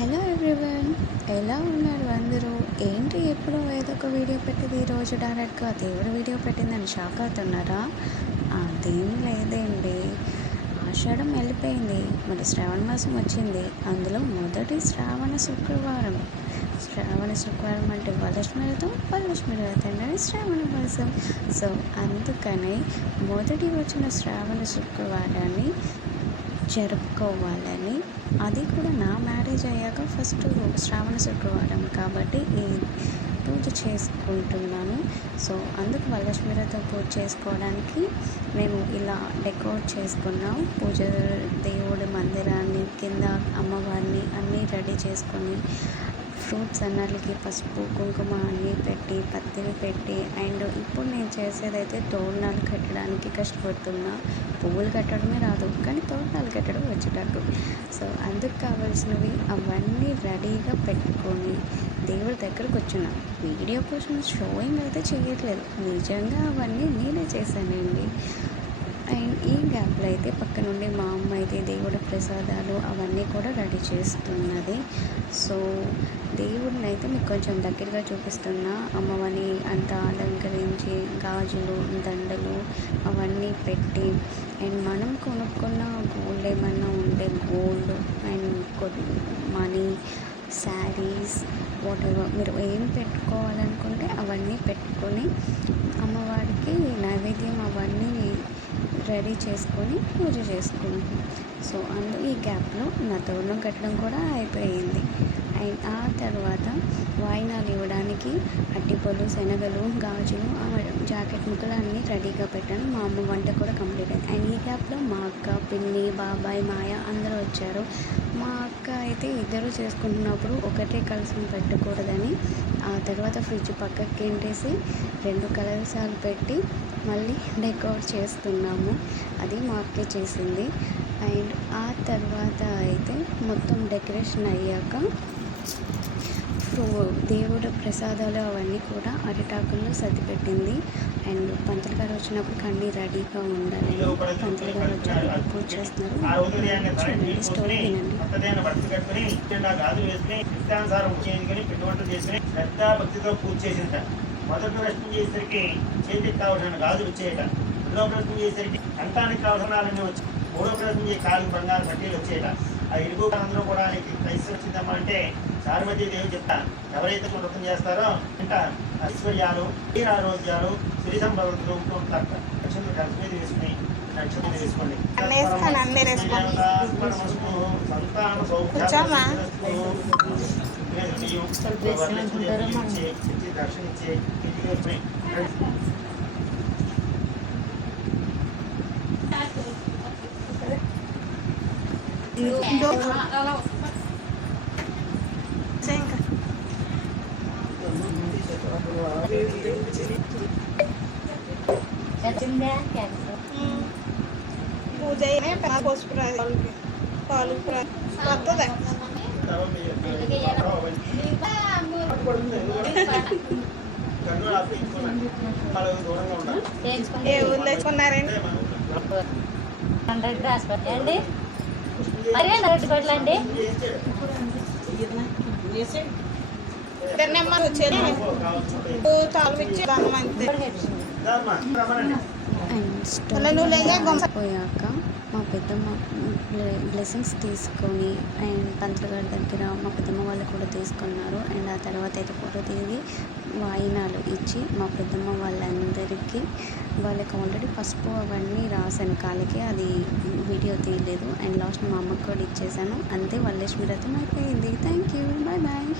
Hello everyone, ఎలా ఉన్నారు అందరూ? ఏంటి ఎప్పుడో ఏదో ఒక వీడియో పెట్టింది, ఈరోజు డైరెక్ట్గా దేవుడు వీడియో పెట్టిందని షాక్ అవుతున్నారా? అదేం లేదండి. ఆషాఢం వెళ్ళిపోయింది, మరి శ్రావణ మాసం వచ్చింది. అందులో మొదటి శ్రావణ శుక్రవారం. శ్రావణ శుక్రవారం అంటే వరలక్ష్మి వ్రతం అని శ్రావణ మాసం. సో అందుకని మొదటి వచ్చిన శ్రావణ శుక్రవారాన్ని జరుపుకోవాలని, అది కూడా నా మ్యారేజ్ అయ్యాక ఫస్ట్ శ్రావణ శుక్రవారం కాబట్టి ఈ పూజ చేసుకుంటున్నాను. సో అందుకు వరలక్ష్మి వ్రతం పూజ చేసుకోవడానికి మేము ఇలా డెకరేట్ చేసుకున్నాం. పూజ దేవుడి మందిరాన్ని, కింద అమ్మవారిని అన్నీ రెడీ చేసుకొని, ఫ్రూట్స్ అన్నిటికి పసుపు కుంకుమ అన్నీ పెట్టి, పత్తిని పెట్టి, అండ్ ఇప్పుడు నేను చేసేదైతే తోరణాలు కట్టడానికి కష్టపడుతున్నా. పువ్వులు కట్టడమే రాదు, కానీ తోరణాలు కట్టడం వచ్చేటట్టు. సో అందుకు కావాల్సినవి అవన్నీ రెడీగా పెట్టుకొని దేవుడి దగ్గరకు వచ్చిన. వీడియో కోసం షోయింగ్ అయితే చేయట్లేదు, నిజంగా అవన్నీ నేనే చేశానండి. అండ్ ఈ గ్యాప్లో అయితే పక్క నుండి మా అమ్మ అయితే దేవుడి ప్రసాదాలు అవన్నీ కూడా రెడీ చేస్తున్నది. సో దేవుడిని అయితే మీకు కొంచెం దగ్గరగా చూపిస్తున్నా. అమ్మవారిని అంతా అలంకరించి, గాజులు, దండలు అవన్నీ పెట్టి, అండ్ మనం కొనుక్కున్న గోల్డ్ ఏమన్నా ఉంటే gold, and money, saris, whatever మీరు ఏం పెట్టుకోవాలనుకుంటే అవన్నీ పెట్టుకొని అమ్మవారికి నైవేద్యం అవన్నీ రెడీ చేసుకొని పూజ చేసుకుంటాం. సో ఈ గ్యాప్లో నా తోరణం కట్టడం కూడా అయిపోయింది. అండ్ ఆ తర్వాత వాయినాలు ఇవ్వడానికి అట్టిపళ్ళు, శనగలు, గాజులు, జాకెట్ ముక్కలు అన్నీ రెడీగా పెట్టాను. మా అమ్మ వంట కూడా కంప్లీట్ అయింది. అండ్ ఈ గ్యాప్లో మా అక్క, పిన్ని, బాబాయ్, మాయ అందరూ వచ్చారు. మా అక్క అయితే ఇద్దరు చేసుకుంటున్నప్పుడు ఒకటే కలిసి పెట్టకూడదని ఆ తర్వాత ఫ్రిడ్జ్ పక్కకి గెంటేసి 2 కలశాలు పెట్టి మళ్ళీ డెకరేట్ చేస్తున్నాము. అది మా అక్కే చేసింది. అండ్ ఆ తర్వాత అయితే మొత్తం డెకరేషన్ అయ్యాక దేవుడు ప్రసాదాలు అవన్నీ కూడా అరిటాకుల్లో సర్దిపెట్టింది. అండ్ పంతులు గారు వచ్చినప్పుడు అన్నీ రెడీగా ఉండాలని పంతులు గారు వచ్చారు, పూజ చేస్తున్నారు. చూడండి, స్టోరీ వినండి. మొదటి ప్రశ్న చేసేసరికి చేతికి కావాల్సిన గాజులు వచ్చేయట, రెండో ప్రశ్న చేసేసరికి కంఠానికి కావాల్సిన వచ్చి, మూడో ప్రశ్న చేసి కాలు బంగారు పట్టీలు వచ్చేయట. ఆ ఇరుగు అందరూ కూడా కలిసి వచ్చిందమ్మా అంటే సార్వతీ దేవి చెప్తా, ఎవరైతే వ్రతం చేస్తారో ఇంట ఐశ్వర్యాలు, ఆరోగ్యాలు, సిరి సంపదలు లక్ష్మి కలిసి మీద వేసుకుని లక్ష్మి మీద వేసుకోండి. సంతాన సౌఖ్యాలు దర్శనించే ఇంటికి వచ్చి పూజ పాలు వస్తుంది. ఏ ఊరు తెచ్చుకున్నారండి? నెమ్మది వచ్చేది తాళం ఇచ్చి పోయాక మా పెద్దమ్మ బ్లెస్సింగ్స్ తీసుకొని, అండ్ పంతులు గారి దగ్గర మా పెద్దమ్మ వాళ్ళు కూడా తీసుకున్నారు. అండ్ ఆ తర్వాత అయితే ఫోటో దిగి వాయినాలు ఇచ్చి మా పెద్దమ్మ వాళ్ళందరికీ, వాళ్ళకి ఆల్రెడీ పసుపు అవన్నీ రాశాను కాళ్ళకి, అది వీడియో తీయలేదు. అండ్ లాస్ట్ మా అమ్మకి కూడా ఇచ్చేసాను. అంతే, వరలక్ష్మి వ్రతం అయిపోయింది. Thank you, bye bye.